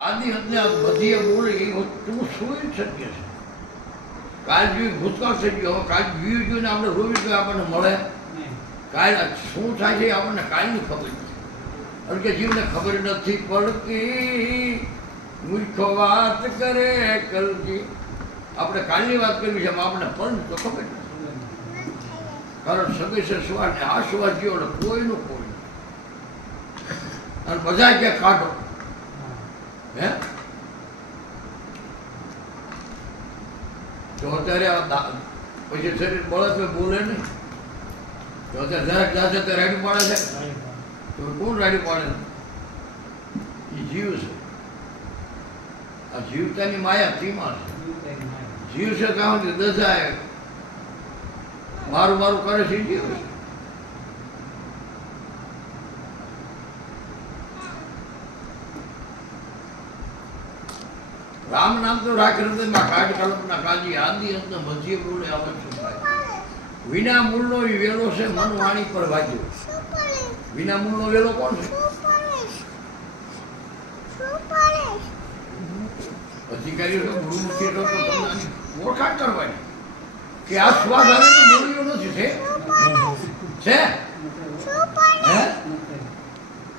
આદિ એટલે બધી બોલે એ વસ્તુ સુઈ શકીએ છે. કાલ જેવી ભૂતકાળ થઈ ગયો, હવે કાલ જીવ જોઈને આપણે રોવી તો આપણને મળે. કાલ શું થાય છે આપણને કાલની ખબર નથી, કારણ કે જીવને ખબર નથી પડતી. મૂર્ખો વાત કરે કલજી, આપણે કાલની વાત કરવી છે આપણને પણ તો ખબર નથી. કારણ સગી છે સુવાર ને આ સુવાર જીવો એટલે કોઈનું કોઈ અને બધા ક્યાં કાઢો હે. તો અત્યારે પછી શરીર બળે તો બોલે નહીં. તો અત્યારે જરાક જાતે તો રાડ્યું પાડે છે, તો કોણ રાડ્યું પાડે? એ જીવ છે. આ જીવતાની માયા તીમાં છે. જીવ છે કાં સુધી દજાય મારું મારું કરે છે જીવ છે. રામ નામ તો રાખ હૃદયમાં કાઢ કલમના કાજી આદિ અંત મધ્ય બોલે આવશ્યક ભાઈ. વિના મૂળનો એ વેલો છે મન વાણી પર વાગ્યો. વિના મૂળનો વેલો કોણ છે? અધિકારીઓ તો ગુરુમુખી તો તમને ઓળખાણ કરવાની કે આ સ્વાદ આવે તો બોલ્યો નથી છે હે.